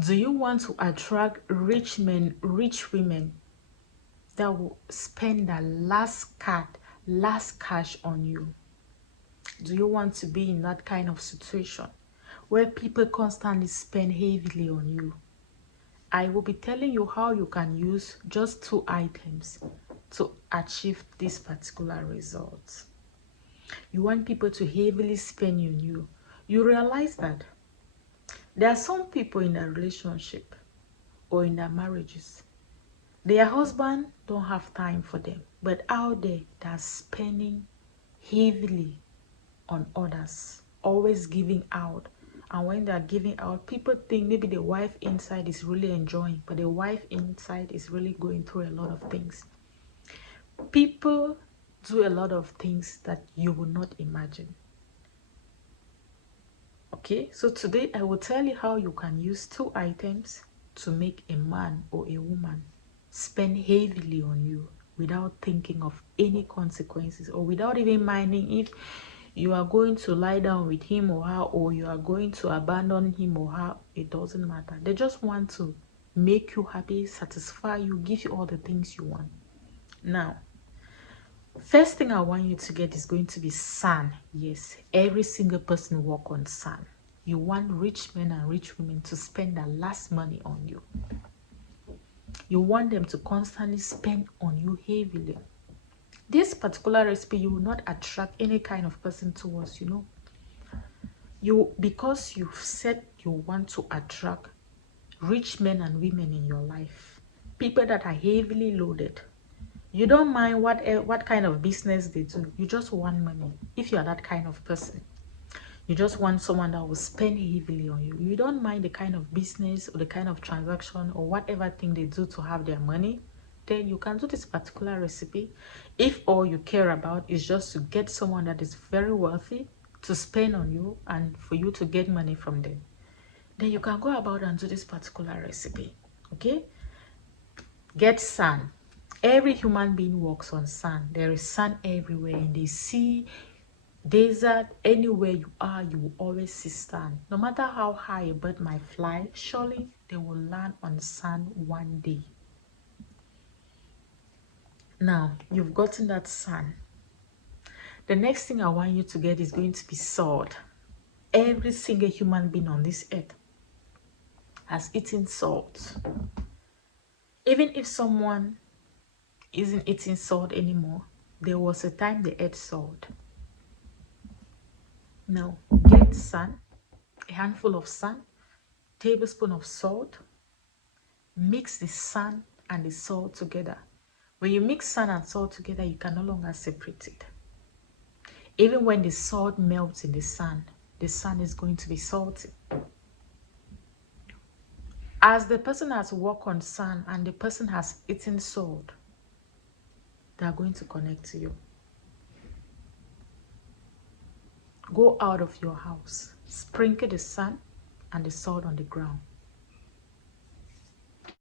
Do you want to attract rich men, rich women that will spend the last cash on you? Do you want to be in that kind of situation where people constantly spend heavily on you? I will be telling you how you can use just 2 items to achieve this particular result. You want people to heavily spend on you. You realize that there are some people in a relationship or in their marriages, their husband don't have time for them, but out there they're spending heavily on others, always giving out. And when they're giving out, people think maybe the wife inside is really enjoying, but the wife inside is really going through a lot of things. People do a lot of things that you will not imagine. Okay, so today I will tell you how you can use 2 items to make a man or a woman spend heavily on you without thinking of any consequences, or without even minding if you are going to lie down with him or her, or you are going to abandon him or her. It doesn't matter. They just want to make you happy, satisfy you, give you all the things you want. Now, first thing I want you to get is going to be sun. Yes, every single person work on sun. You want rich men and rich women to spend their last money on you. You want them to constantly spend on you heavily. This particular recipe, you will not attract any kind of person towards because you've said you want to attract rich men and women in your life, people that are heavily loaded. You don't mind what kind of business they do. You just want money. If you are that kind of person, you just want someone that will spend heavily on you. You don't mind the kind of business or the kind of transaction or whatever thing they do to have their money. Then you can do this particular recipe. If all you care about is just to get someone that is very wealthy to spend on you and for you to get money from them, then you can go about and do this particular recipe. Okay, get sun. Every human being works on sun. There is sun everywhere, in the sea, desert, anywhere you are, you will always see sun. No matter how high a bird might fly, surely they will land on sun one day. Now you've gotten that sun. The next thing I want you to get is going to be salt. Every single human being on this earth has eaten salt. Even if someone isn't eating salt anymore, there was a time they ate salt. Now get sun, a handful of sun, tablespoon of salt. Mix the sun and the salt together. When you mix sun and salt together, you can no longer separate it. Even when the salt melts in the sun is going to be salty. As the person has worked on sun and the person has eaten salt, they are going to connect to you. Go out of your house, sprinkle the sun and the salt on the ground.